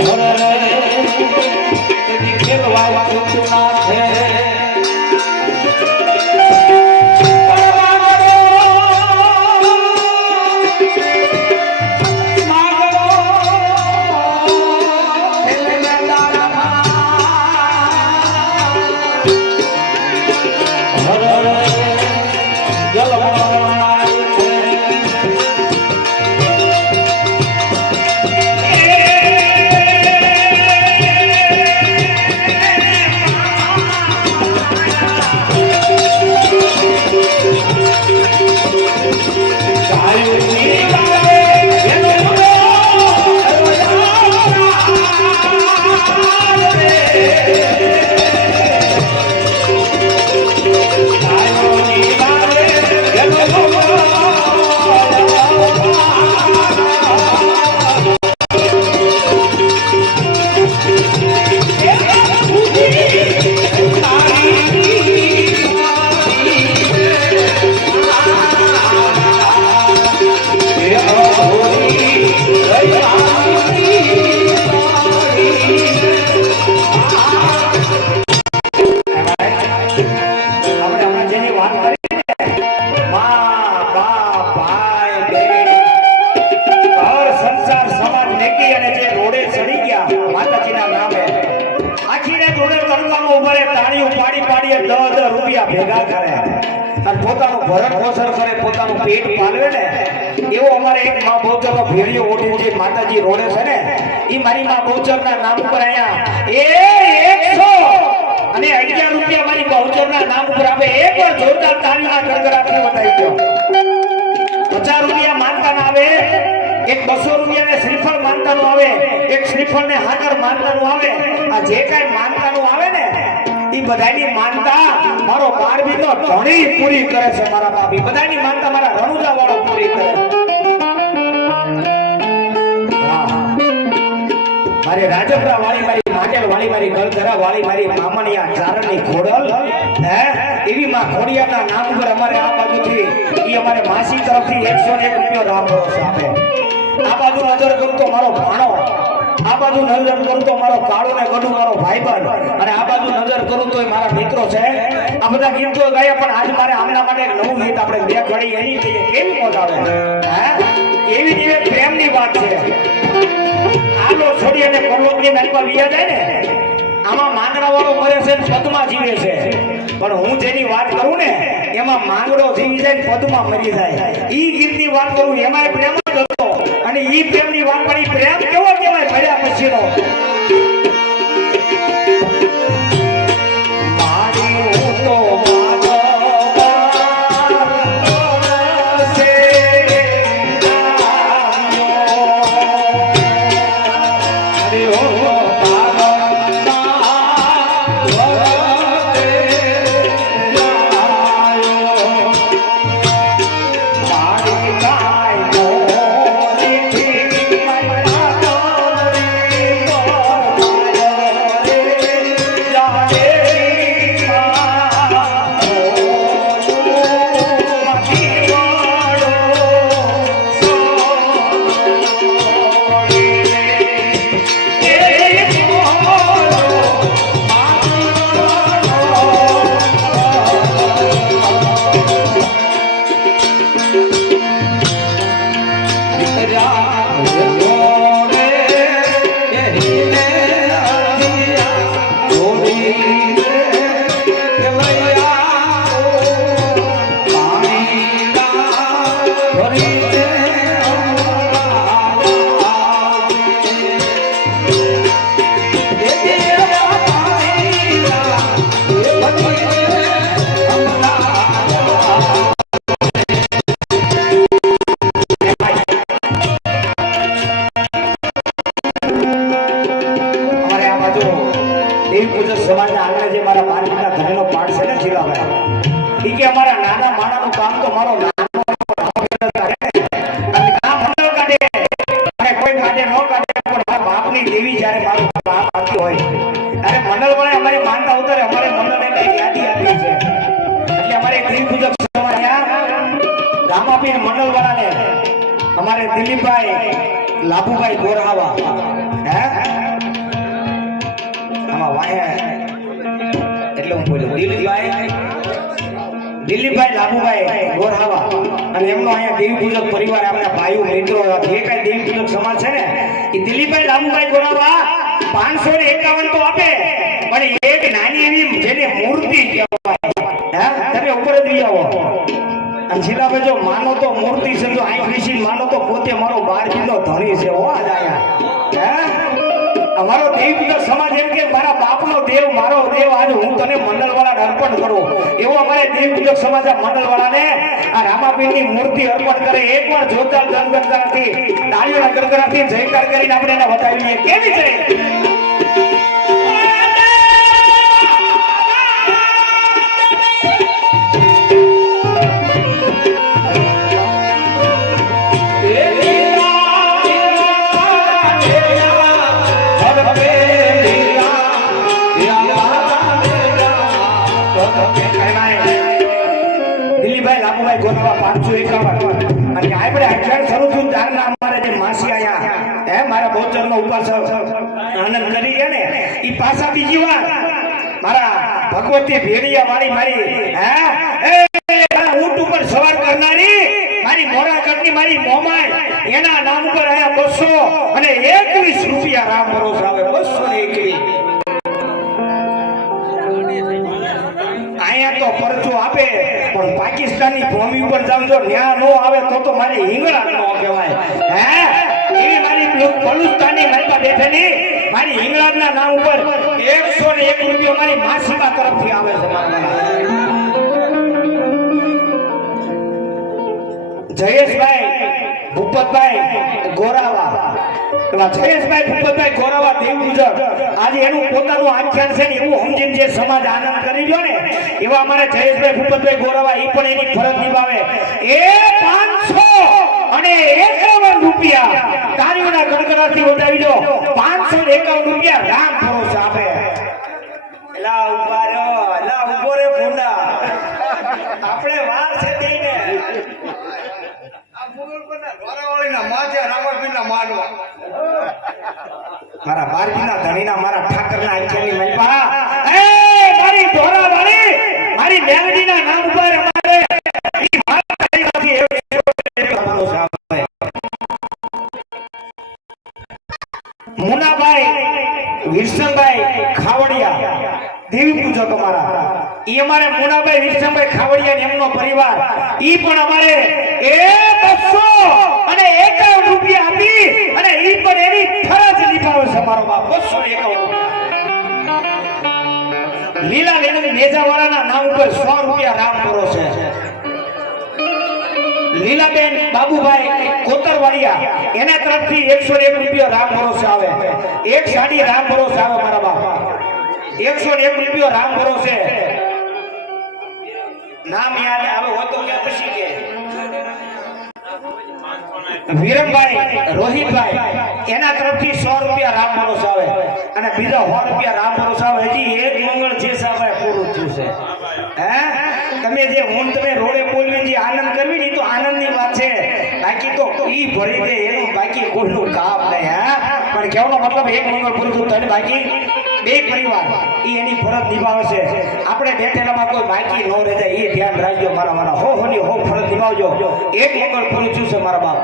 Ahora પેટ પાલવે ને, એવો અમારે એક મા બહુચરનો ભેળિયો ઓઢી જે માતાજી રોડે છે ને, એ મારી મા બહુચરના નામ ઉપર અહીંયા એ એકસો અને અગિયાર રૂપિયા મારી બહુચરના નામ ઉપર આપે એક વાર જોરદાર તાળીના ગડગડાટથી બતાવી દો. પચાસ રૂપિયા માનતાના આવે, એક બસો રૂપિયા ને શ્રીફળ માનતાનું આવે, એક શ્રીફળ ને હાકર માનતાનું આવે. આ જે કાંઈ માનતાનું આવે ને, એ બધાની માનતા મારો બારબીનો ધણી પૂરી કરે છે મારા બાપી બધાની માનતા મારા રણુજા વાળો પૂરી કરે. મારે રાજપરા વાળી મારી માટેલ વાળી મારી ગળધરા વાળી મારી મામણિયા ચારણની ખોડલ હે? એવી માં ખોડિયાના નામ પર અમારે આ બાજુથી એ અમારે માસી તરફથી 101 રૂપિયો રામ ભરોસે આપે. આ બાજુ નજર કરું તો મારો ભાણો બાજુ નજર કરું તો મારો કાળો ને ગડુ મારો ભાઈબંધ અને આ બાજુ નજર કરું તો મારા મિત્રો છે. આ બધા ગીતો ગાયા, પણ આજ મારે આમના માટે એક નવું ગીત આપણે બે ઘડી એની જઈએ કેવી મોજ આવે. એવી જ પ્રેમની વાત છે. આલો છોડી અને પર્વતની નાલમાં વિયા જાય ને, આમાં માંગડા વાળો મરે છે પદમાં જીવે છે. પણ હું જેની વાત કરું ને, એમાં માંગડો જીવી જાય ને પદમાં મરી જાય. ઈ ગીતની વાત કરું, એમાંય પ્રેમ જ હતો. અને ઈ પ્રેમની વાત પણ પ્રેમ કેવો કહેવાય ભર્યા અમારે દિલીપભાઈ, લાભુભાઈ ગોરાવા હે? આમાં વાયા એટલે હું બોલું, દિલીપભાઈ દિલીપભાઈ, લાભુભાઈ ગોરાવા અને એમનો અહીંયા દેવી પૂજક પરિવાર, આપણા ભાઈઓ, મિત્રો જે કાંઈ દેવી પૂજક સમાજ છે ને, એ દિલીપભાઈ, લાભુભાઈ ગોરાવા પાંચસો ને એકાવન તો આપે, પણ એક નાની એવી જેને મૂર્તિ કહેવાય. તમે ઉપર જ આવો. અને શીલાભાઈ જો માનો તો મૂર્તિ છે જો આઈ વિશી માનો તો પોતે મારો બાર કિલો ધણી છે, હો આયા અમારો દેવ સમાજ એમ કે મારા બાપનો દેવ, મારો દેવ, આજ હું તને મંડળવાળાને અર્પણ કરું. એવો અમારે દેવ પૂજક સમાજ આ મંડળવાળાને આ રામાપીરની મૂર્તિ અર્પણ કરે, એક વાર જોરદાર ગણગણતાથી તાળીઓના ગણગણાથી જયકાર કરીને આપણે એને વધાવીએ. કેવી છે આનંદ કરી ગયા ને એ પાછા બીજી વાર મારા ભગવતી ભેડિયા વાળી મારી ઊંટ ઉપર સવાર કરનારી મારી મોરાગઢની મારી મોમાય એના નામ ઉપર આયા બસો અને એકવીસ રૂપિયા રામ ભરોસ આવે, બસો ને એકવીસ. અહીંયા તો પરચો આપે, પણ પાકિસ્તાનની ભૂમિ ઉપર જાવ જો ન્યા નો આવે તો તો મારી હિંગળા નો કહેવાય. હે? એ મારી બલુસ્તાની મહેતા બેઠેલી. મારી હિંગળાજના નામ ઉપર એકસો ને એક રૂપિયો મારી માસીમા તરફથી આવે છે જયેશભાઈ, ભૂપતભાઈ, ગોરાવા. એવા સમજીને જે સમાજ આનંદ કરી રહ્યો ને, એવા અમારે જયેશભાઈ, ભૂપતભાઈ, ગોરાવા એ પણ એની ફરજ નિભાવે. એ પાંચસો અને એકાવન રૂપિયા તારીઓના ગણગણાથી વધાવી દો. પાંચસો એકાવન રૂપિયા રામ ભરોસે આપે એલા ઊભા રહ્યો એલા ઊભો રે ભૂંડા આપણે વાર છે તેને મારા ધણીના મારા ઠાકરના આખ્યાનની મલપા મારી મારી મેલડીના નામ ઉપર વિરસનભાઈ ખાવડિયા, દેવી પૂજક અમારા એ અમારે મુનાભાઈ વિરસનભાઈ ખાવડિયા ને એમનો પરિવાર. ઈ પણ અમારે એ બસો અને એકાવન રૂપિયા આપી અને ઈ પણ એની ફરજ નિભાવે છે મારો બાપ. બસો એકાવન લીલા લીલા મેજાવાળાના નામ ઉપર સો રૂપિયા રામ કરો છે. લીલાબેન બાબુભાઈ કોતરવાડિયા, એના તરફથી એકસો એક રૂપિયો રામ ભરોસે આવે. એક સાડી રામ ભરોસે આવે મારા બાપ. એકસો એક રૂપિયો રામ ભરોસે. નામ યાદ આવે હોય તો ક્યાં પછી કે? વિરમભાઈ, રોહિતભાઈ, એના તરફથી સો રૂપિયા રામ ભરોસ આવે. અને બીજા સો રૂપિયા રામ ભરોસ આવે. હજી એક મંગળ જે સાહેબ પૂરું થયું છે. હે? તમે જે હું તમે રોડે આનંદ કરવી ને તો આનંદની વાત છે. બાકી તો ઈ ભરી દે એનું બાકી કોઈનું કામ નહીં, હા? પણ કહેવાનો મતલબ એક મંગળ પૂરું થયું બાકી, બે પરિવાર, ઈ એની ફરજ નિભાવે છે આપણે બેઠેલામાં કોઈ બાકી ન રહે જાય એ ધ્યાન રાખજો મારા મારા હો હોની હો, ફરજ નિભાવજો. એક મંગળ પૂરું થયું છે મારા બાપ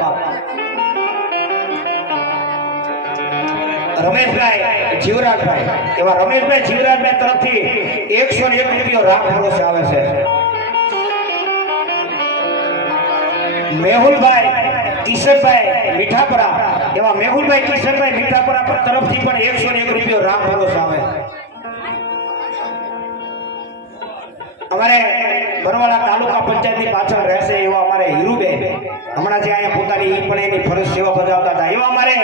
રમેશભાઈ, જીવરાજભાઈ, એવા રમેશભાઈ, જીવરાજભાઈ તરફથી એકસો ને એક રૂપિયો રાખ ભરોસે આવે છે. મેહુલભાઈ કિશનભાઈ મીઠાપરા. એવા મેહુલભાઈ કિશનભાઈ મીઠાપરા પર તરફથી પણ એકસો એક રૂપિયો રામ ભરોસો આવે. અમારે બરવાળા તાલુકા પંચાયતની પાછળ રહેશે એવા અમારે હીરુબેન. હમણાં જે અહીંયા પોતાની પણ એની ફરજ સેવા બજાવતા હતા. એવા અમારે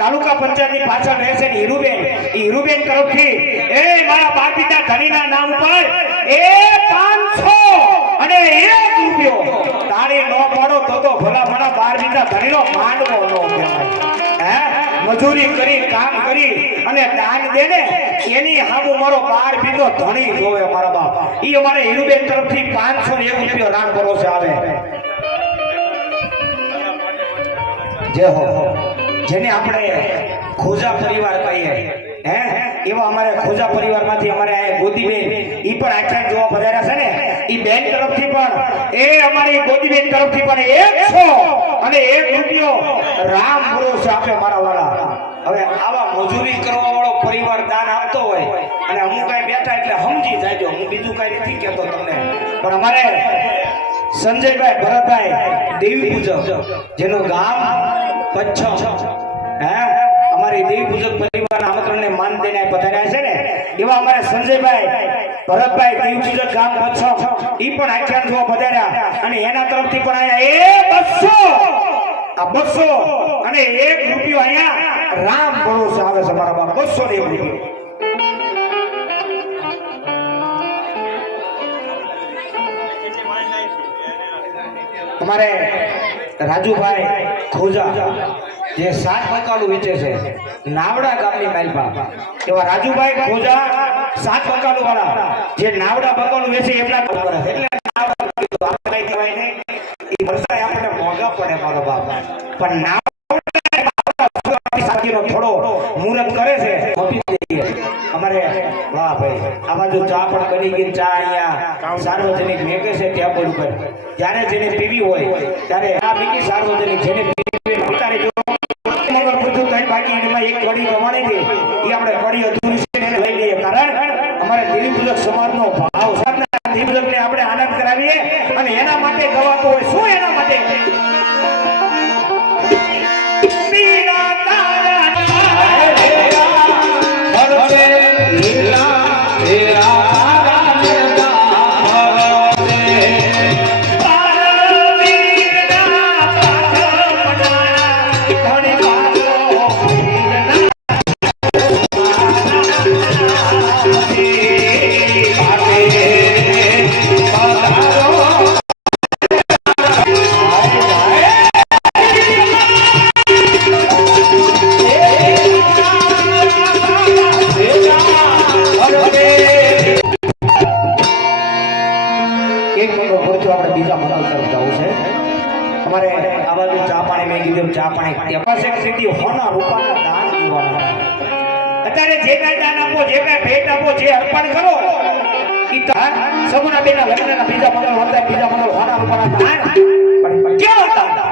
તાલુકા પંચાયતની પાછળ રહેશે ને હીરુબેન. એ હીરુબેન તરફથી, એ મારા બાપીના ધણીના નામ પર એ પાંચસો અને એક રૂપિયો. તારે નો પાડો તો તો ભલા ભલા બાર બીજા ધણીનો માંડવો નો કહેવાય. હે? મજૂરી કરી, કામ કરી અને દાન દે ને એની હાબુ મારો બાર બીજો ધણી જોવે મારા બાપ. ઈ અમારે હીરુબેન તરફથી પાંચસો ને એક રૂપિયો રામ છે આવે. જય હો. જેને આપણે ખોજા પરિવાર કહીએ. હે? એવા અમારે ખોજા પરિવારમાંથી અમારે આ ગોદીબેન, ઈ પણ આખ્યાન જોવા પધાર્યા છે ને? ઈ બેન તરફથી પણ, એ અમારી ગોદીબેન તરફથી પણ એકસો અને એક રૂપિયો રામ ભરોસે આપે મારા વાળા હવે આવા મજૂરી કરવા વાળો પરિવાર દાન આપતો હોય અને અમુક કઈ બેઠા એટલે સમજી જાજો હું બીજું કઈ નથી કહેતો તમને. પણ અમારે સંજયભાઈ ભરતભાઈ દેવી પૂજક, જેનું ગામ કચ્છ હે? અમારી દેવી પૂજક પરિવારના આમંત્રણને માન દઈને પધાર્યા છે ને? એવા અમારા સંજયભાઈ, ભરતભાઈ દેવી પૂજક ગામ પચ્છમ એ પણ આખ્યાન જોવા પધાર્યા. અને એના તરફથી પણ અહીંયા એ બસો, આ બસો અને એક રૂપિયો અહીંયા રામ ભરોસે આવે છે મારા બાપ. બસો ને એક રૂપિયો. અમારે રાજુભાઈ ખોજા, જે સાત બકાલું વેચે છે, નાવડા ગામની માલપા. એવા રાજુભાઈ ખોજા, સાત બકાલું વાળા જે નાવડા બકાલું વેચે એટલા એટલે મુહૂર્ત કરે છે અમારે, વાહ ભાઈ આ બાજુ ચા પણ બની ગઈ ચા સાર્વજનિક મેકે છે ટેબલ ઉપર. જ્યારે જેને પીવી હોય ત્યારે આ બીજી સાર્વજનિક જેને પણ કરો સીતા સમુના બેના લગ્નના બીજા મંગળ હતા બીજા મંગળ હોના રૂપાના હતા પણ કેવા હતા